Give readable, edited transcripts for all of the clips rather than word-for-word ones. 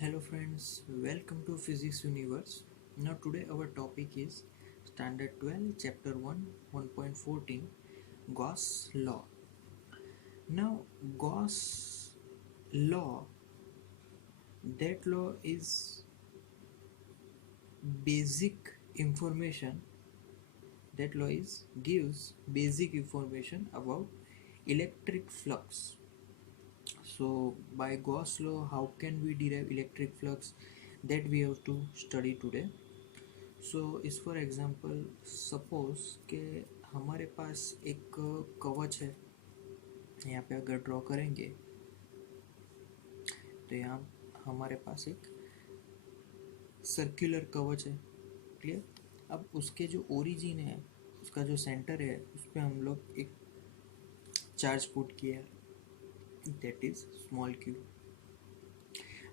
Hello friends, welcome to Physics Universe. Now today our topic is Standard 12 Chapter 1 1.14 Gauss Law. Now Gauss law, that law is basic information, that law is gives basic information about electric flux. So by Gauss law, how can we derive electric flux, that we have to study today. सो इस for example suppose कि हमारे पास एक कवच है, यहाँ पे अगर draw करेंगे तो यहाँ हमारे पास एक सर्कुलर कवच है। क्लियर। अब उसके जो ओरिजिन है, उसका जो सेंटर है, उस पर हम लोग एक चार्ज पुट किया, दैट इज स्मॉल क्यू।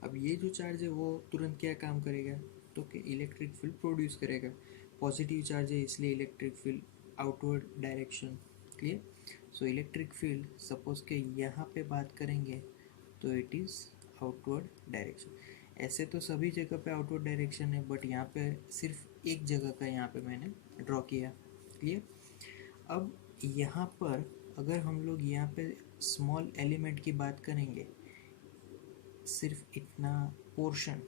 अब ये जो चार्ज है वो तुरंत क्या काम करेगा, तो कि इलेक्ट्रिक फील्ड प्रोड्यूस करेगा। पॉजिटिव चार्ज है इसलिए electric field outward direction. Clear. So electric field suppose के यहाँ पे बात करेंगे तो इट इज़ आउटवर्ड डायरेक्शन। ऐसे तो सभी जगह पे आउटवर्ड डायरेक्शन है, बट यहाँ पे सिर्फ एक जगह का यहाँ पे मैंने ड्रॉ किया। क्लियर। अब यहाँ पर अगर हम लोग यहाँ पे स्मॉल एलिमेंट की बात करेंगे, सिर्फ इतना पोर्शन,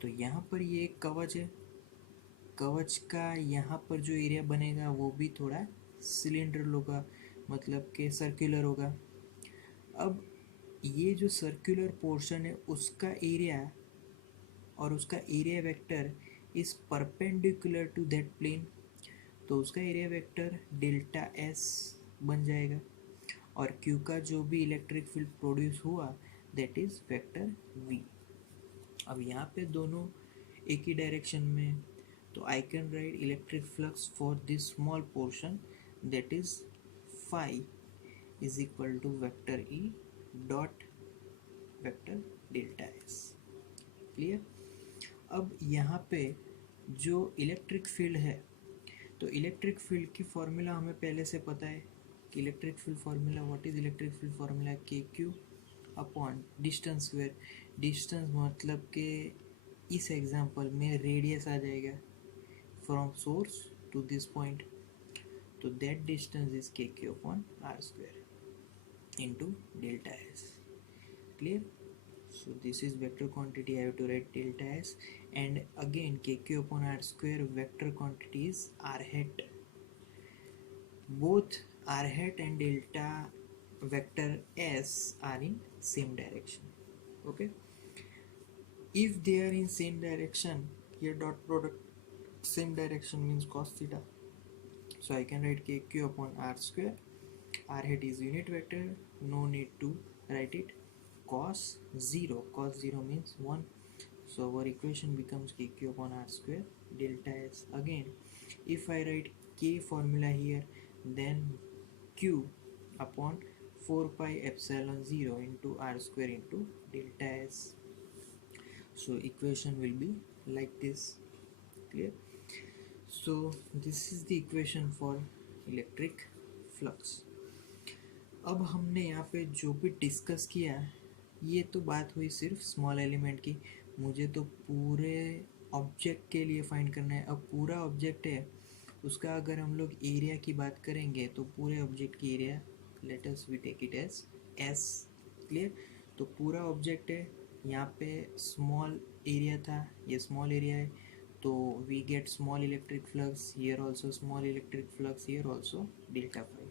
तो यहाँ पर ये एक कवच है। कवच का यहाँ पर जो एरिया बनेगा वो भी थोड़ा सिलेंड्रल होगा, मतलब कि सर्कुलर होगा। अब ये जो सर्कुलर पोर्शन है उसका एरिया और उसका area vector is perpendicular to that plane, तो उसका एरिया वेक्टर डेल्टा एस बन जाएगा। और क्यू का जो भी इलेक्ट्रिक फील्ड प्रोड्यूस हुआ दैट इज वेक्टर वी। अब यहाँ पे दोनों एक ही डायरेक्शन में, तो I can write electric flux for this small portion, that is phi is equal to vector E dot vector delta S. Clear. अब यहाँ पे जो इलेक्ट्रिक फील्ड है, तो इलेक्ट्रिक फील्ड की फॉर्मूला हमें पहले से पता है कि electric field formula, what is electric field formula, k q upon distance square. Distance मतलब कि इस एग्जांपल में रेडियस आ जाएगा from source to this point, तो that distance is k q upon r square into delta S. Clear. So this is vector quantity, I have to write delta s, and again kq upon r square vector quantity is r hat. Both r hat and delta vector s are in same direction. Okay, if they are in same direction, here dot product same direction means cos theta, so I can write kq upon r square. R hat is unit vector, no need to write it. Cos 0 means 1, so our equation becomes kq upon r square delta s. Again, if I write k formula here, then q upon 4 pi epsilon 0 into r square into delta s. So equation will be like this. Clear. So this is the equation for electric flux. अब हमने यहाँ पे जो भी discuss किया, ये तो बात हुई सिर्फ स्मॉल एलिमेंट की। मुझे तो पूरे ऑब्जेक्ट के लिए फाइंड करना है। अब पूरा ऑब्जेक्ट है, उसका अगर हम लोग एरिया की बात करेंगे तो पूरे ऑब्जेक्ट की area, let us we take it as S. Clear. तो पूरा ऑब्जेक्ट है, यहाँ पे स्मॉल एरिया था, ये स्मॉल एरिया है, तो we get small electric flux, here also small electric flux, here also delta phi.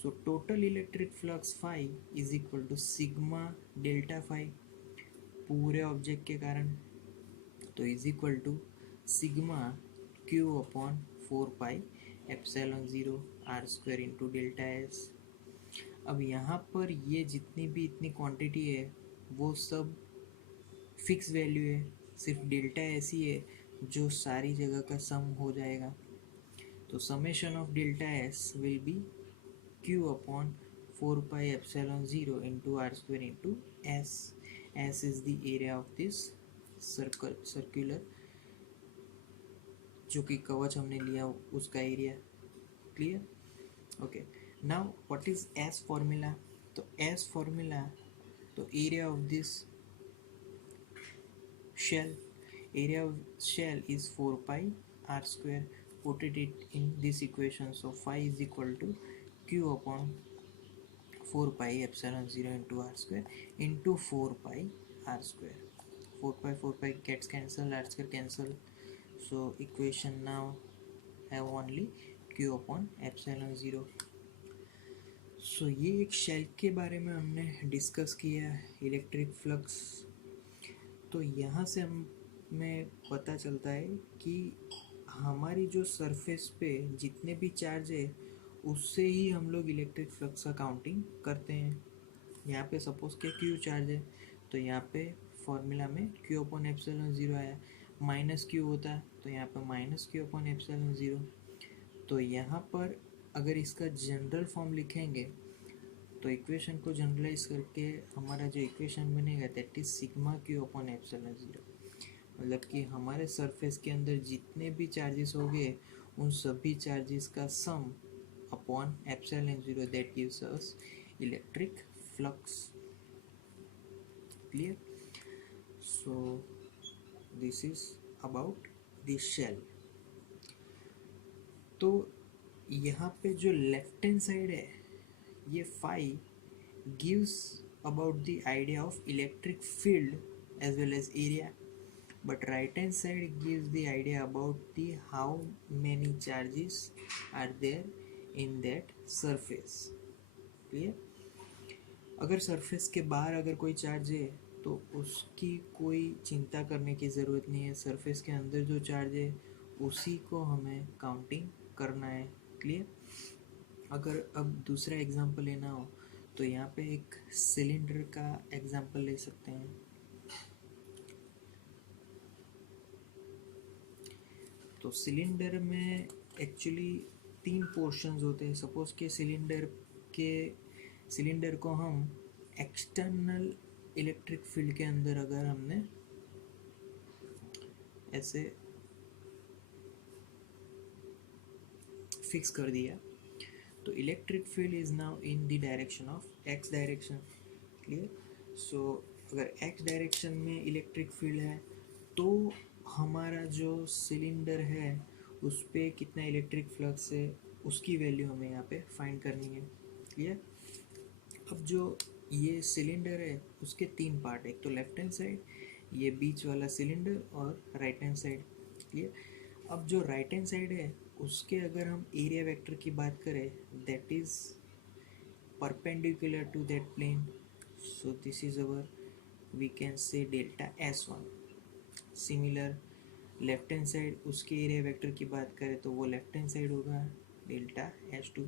So total electric flux phi is equal to sigma delta phi पूरे ऑब्जेक्ट के कारण, तो is equal to sigma Q upon 4 pi epsilon 0 R square into delta S. अब यहाँ पर ये जितनी भी इतनी क्वांटिटी है वो सब फिक्स वैल्यू है, सिर्फ डेल्टा एस ही है जो सारी जगह का सम हो जाएगा। तो summation of delta S will be q upon 4 pi epsilon 0 into r square into s. S is the area of this circular जो कि कवच हमने लिया उसका area. Clear. Okay, now what is s formula, तो s फॉर्मूला, तो area of this shell. Area of shell is 4 pi r square. Put it in this equation. So phi is equal to q upon 4 pi epsilon 0 into r square into 4 pi r square. 4 pi gets cancelled, r square cancel. So equation now have only q upon epsilon 0. सो ये एक shell के बारे में हमने discuss किया electric flux. तो यहाँ से हमें पता चलता है कि हमारी जो सरफेस पे जितने भी चार्ज है उससे ही हम लोग इलेक्ट्रिक फ्लक्स का काउंटिंग करते हैं. यहाँ पे सपोज के क्यू चार्ज है तो यहाँ पे फॉर्मूला में क्यू अपॉन एप्सिलॉन 0 आया. माइनस क्यू होता है तो यहाँ पे माइनस क्यू अपॉन एप्सिलॉन 0. तो यहाँ पर अगर इसका जनरल फॉर्म लिखेंगे तो इक्वेशन को जनरलाइज करके हमारा जो इक्वेशन बनेगा that is sigma Q upon epsilon 0. मतलब कि हमारे सरफेस के अंदर जितने भी चार्जेस हो गए उन सभी चार्जेस का sum upon epsilon 0 that gives us electric flux. Clear? So this is about the shell. तो यहाँ पे जो लेफ्ट हैंड साइड है ये phi gives about the idea of electric field as well as area, but right hand side gives the idea about the how many charges are there in that surface. clear? अगर surface के बाहर अगर कोई charge है तो उसकी कोई चिंता करने की ज़रूरत नहीं है. सरफेस के अंदर जो चार्ज है उसी को हमें काउंटिंग करना है. क्लियर? अगर अब दूसरा एग्जांपल लेना हो तो यहाँ पे एक सिलेंडर का एग्जांपल ले सकते हैं. तो सिलेंडर में एक्चुअली 3 पोर्शंस होते हैं. सपोज के सिलेंडर को हम एक्सटर्नल इलेक्ट्रिक फील्ड के अंदर अगर हमने ऐसे फिक्स कर दिया तो electric field is now in the direction of x direction. Clear? So अगर एक्स डायरेक्शन में इलेक्ट्रिक फील्ड है तो हमारा जो सिलेंडर है उस पर कितना इलेक्ट्रिक फ्लक्स है उसकी वैल्यू हमें यहाँ पे फाइंड करनी है. क्लियर? अब जो ये सिलेंडर है उसके 3 पार्ट है. एक तो लेफ्ट हैंड साइड, ये बीच वाला सिलेंडर और राइट हैंड साइड. क्लियर? अब जो राइट हैंड साइड है उसके अगर हम एरिया वेक्टर की बात करें that is perpendicular to that plane. So this is our we can say delta S1. Similar left hand side उसके एरिया वेक्टर की बात करें तो वो लेफ्ट हैंड साइड होगा डेल्टा S2.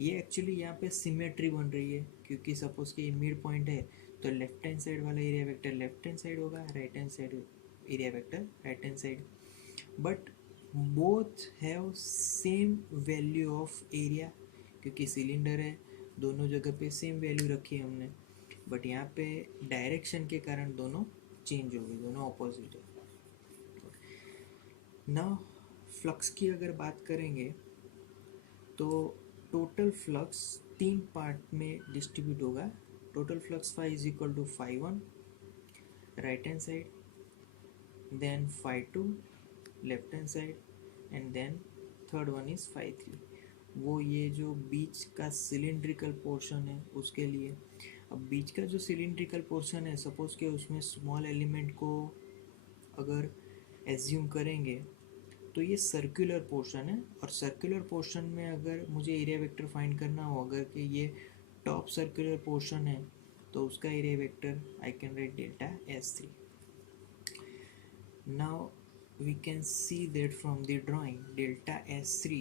ये एक्चुअली यहाँ पे सिमेट्री बन रही है क्योंकि सपोज कि मिड पॉइंट है तो लेफ्ट हैंड साइड वाला area vector left hand side होगा, right hand side area vector right hand side. But both have same value of area क्योंकि सिलेंडर है दोनों जगह पे सेम वैल्यू रखी है हमने. बट यहाँ पे डायरेक्शन के कारण दोनों चेंज हो गई, दोनों ऑपोजिट है. नाउ फ्लक्स की अगर बात करेंगे तो टोटल फ्लक्स 3 पार्ट में डिस्ट्रीब्यूट होगा. Total flux phi is equal to phi 1 right hand side, then phi 2 left hand side and then third one is phi 3. वो ये जो बीच का सिलिंड्रिकल पोर्शन है उसके लिए. अब बीच का जो सिलिंड्रिकल पोर्शन है सपोज के उसमें स्मॉल एलिमेंट को अगर एज्यूम करेंगे तो ये सर्कुलर पोर्शन है. और सर्कुलर पोर्शन में अगर मुझे एरिया वेक्टर फाइंड करना हो अगर कि ये टॉप सर्कुलर पोर्शन है तो उसका area vector I can right delta S3. Now we can see that from the drawing delta S3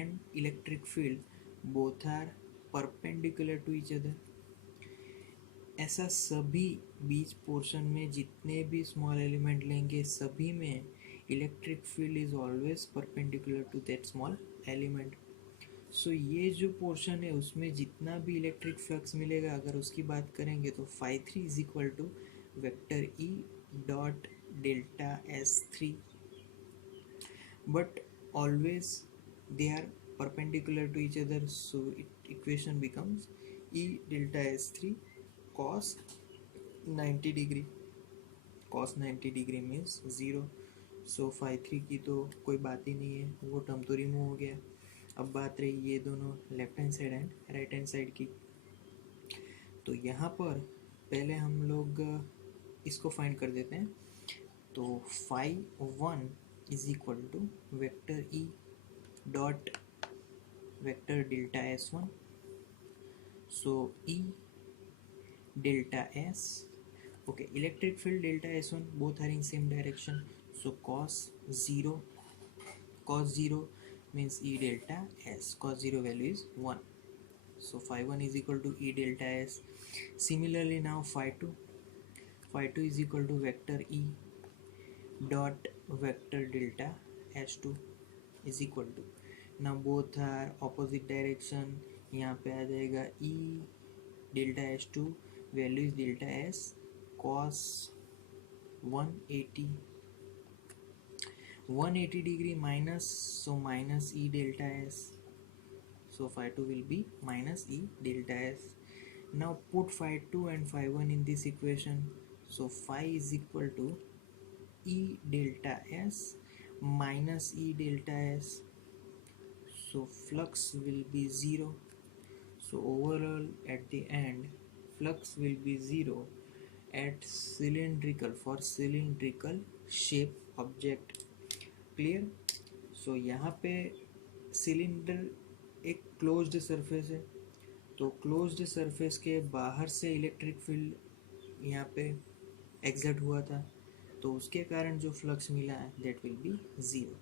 and electric field both are perpendicular to each other. ऐसा सभी बीच पोर्शन में जितने भी स्मॉल एलिमेंट लेंगे सभी में electric field is always perpendicular to that small element. So ये जो पोर्शन है उसमें जितना भी इलेक्ट्रिक फ्लक्स मिलेगा अगर उसकी बात करेंगे तो phi 3 is equal to vector E dot delta S3, but always they are perpendicular to each other, so equation becomes E delta S3 cos 90 degree. cos 90 degree means 0. So phi 3 की तो कोई बात ही नहीं है, वो टर्म तो remove हो गया. अब बात रही ये दोनों left hand side and right hand side की. तो यहाँ पर पहले हम लोग इसको फाइंड कर देते हैं. तो phi 1 is equal to vector E dot vector delta S1. So E delta S, okay, electric field delta S1 both are in same direction. So cos 0 means E delta S. Cos 0 value is 1. So phi 1 is equal to E delta S. Similarly now phi 2 is equal to vector E dot vector delta S2 is equal to, now both are opposite direction. यहाँ पे आ जाएगा E delta S2 value is delta S cos 180 degree minus, so minus E delta S. So phi 2 will be minus E delta S. Now put phi 2 and phi 1 in this equation. So phi is equal to E delta S minus E delta S. So flux will be 0. So overall at the end flux will be 0 at for cylindrical shape object. Clear? So यहाँ पे cylinder एक closed surface है, तो closed surface के बाहर से electric field यहाँ पे एग्जर्ट हुआ था, तो उसके कारण जो फ्लक्स मिला है दैट विल बी 0.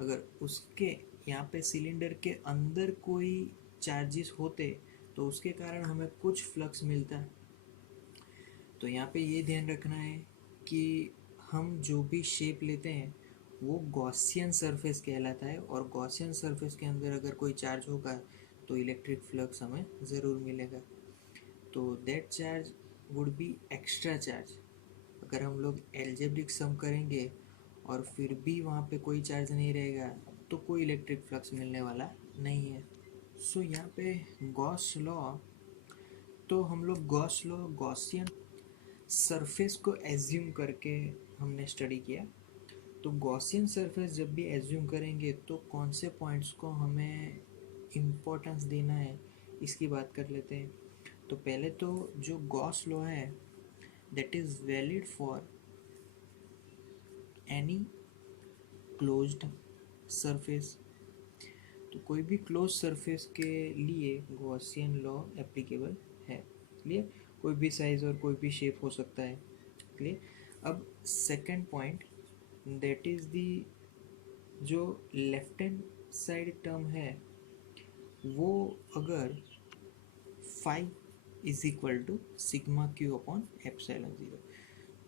अगर उसके यहाँ पे सिलेंडर के अंदर कोई चार्जेस होते तो उसके कारण हमें कुछ फ्लक्स मिलता. तो यहाँ पे ये ध्यान रखना है कि हम जो भी शेप लेते हैं वो गॉसियन सरफेस कहलाता है, और गॉसियन सरफेस के अंदर अगर कोई चार्ज होगा तो इलेक्ट्रिक फ्लक्स हमें ज़रूर मिलेगा. तो that charge would be extra charge. अगर हम लोग एल्जेब्रिक सम करेंगे और फिर भी वहाँ पे कोई चार्ज नहीं रहेगा तो कोई इलेक्ट्रिक फ्लक्स मिलने वाला नहीं है. सो यहाँ पे गॉस लॉ, तो हम लोग गॉस लॉ गॉसियन सरफेस को एज्यूम करके हमने स्टडी किया. तो गॉसियन सरफेस जब भी एज्यूम करेंगे तो कौन से पॉइंट्स को हमें इम्पोर्टेंस देना है इसकी बात कर लेते हैं. तो पहले तो जो गॉस लॉ है that is valid for any closed surface. तो कोई भी क्लोज सरफेस के लिए गॉसियन लॉ एप्लीकेबल है. क्लियर? कोई भी साइज और कोई भी शेप हो सकता है. क्लियर? अब second point that is the, जो लेफ्ट हैंड साइड टर्म है वो अगर phi is equal to sigma Q upon epsilon 0.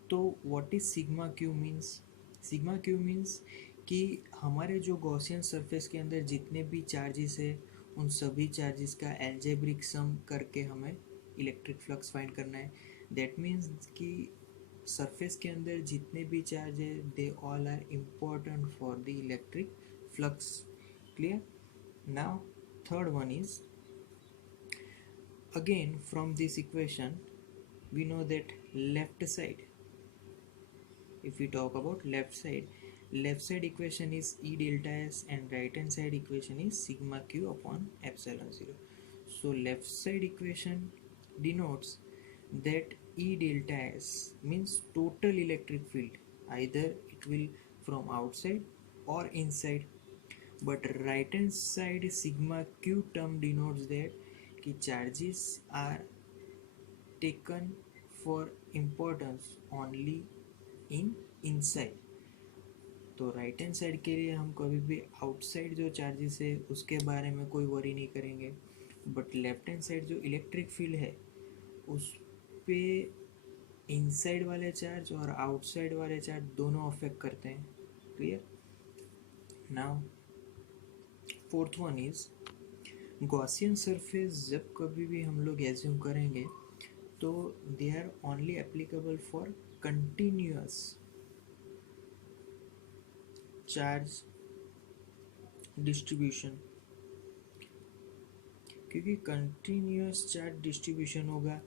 तो what is sigma Q means? Sigma Q means कि हमारे जो गॉसियन सरफेस के अंदर जितने भी चार्जेस है उन सभी चार्जेस का एल्जेब्रिक सम करके हमें इलेक्ट्रिक फ्लक्स फाइंड करना है. दैट मीन्स कि सरफेस के अंदर जितने भी चार्ज है they all are important for the electric flux. Clear? Now third one is, again from this equation we know that left side, if we talk about left side equation is E delta S and right hand side equation is sigma q upon epsilon 0. So left side equation denotes that E delta S means total electric field, either it will from outside or inside, but right hand side sigma q term denotes that कि charges are taken for importance only in inside. तो right hand side के लिए हम कभी भी outside जो charges है उसके बारे में कोई वरी नहीं करेंगे, बट लेफ्ट हैंड साइड जो इलेक्ट्रिक फील्ड है उस पे इनसाइड वाले चार्ज और आउटसाइड वाले चार्ज दोनों अफेक्ट करते हैं. Clear? Now fourth one is, Gaussian surface जब कभी भी हम लोग एज्यूम करेंगे तो they are only applicable for continuous charge distribution. क्योंकि कंटिन्यूअस चार्ज डिस्ट्रीब्यूशन होगा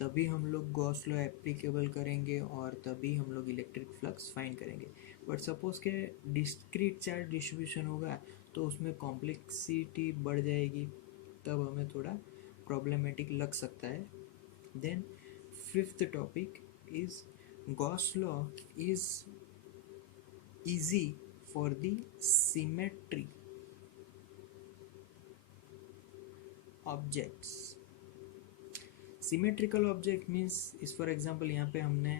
तभी हम लोग गॉस लॉ एप्लीकेबल करेंगे और तभी हम लोग इलेक्ट्रिक फ्लक्स फाइंड करेंगे। बट सपोज के डिस्क्रीट चार्ज डिस्ट्रीब्यूशन होगा तो उसमें कॉम्प्लेक्सिटी बढ़ जाएगी, तब हमें थोड़ा प्रॉब्लमेटिक लग सकता है। Then fifth topic is Gauss law is easy for the symmetry objects। Symmetrical object means इस फॉर एग्जांपल यहाँ पे हमने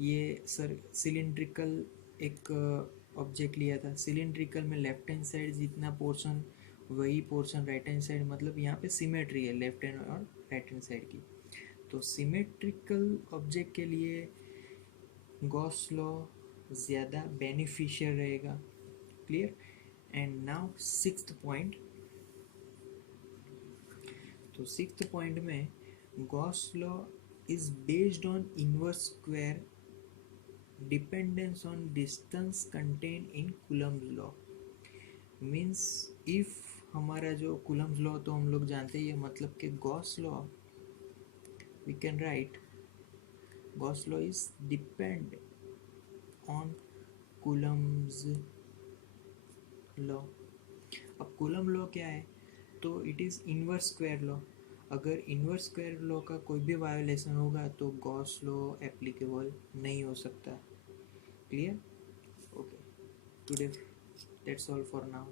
ये सर सिलिंड्रिकल एक ऑब्जेक्ट लिया था। सिलिंड्रिकल में लेफ्ट हैंड साइड जितना पोर्शन वही पोर्शन राइट हैंड साइड, मतलब यहाँ पे सिमेट्री है लेफ्ट हैंड और राइट हैंड साइड की। तो सिमेट्रिकल ऑब्जेक्ट के लिए गॉस लॉ ज़्यादा बेनिफिशियल रहेगा। Clear. And now sixth point. तो सिक्स्थ पॉइंट में Gauss law is based on inverse square dependence on distance contain in Coulomb's law. Means if हमारा जो कूलम्स लॉ तो हम लोग जानते ही है, मतलब कि Gauss law we can write Gauss law is depend on Coulomb's law. अब कूलम लॉ क्या है, तो it is inverse square law. अगर इनवर्स स्क्वायर लॉ का कोई भी वायोलेशन होगा तो गॉस लॉ एप्लीकेबल नहीं हो सकता। Clear. Okay, today that's all for now.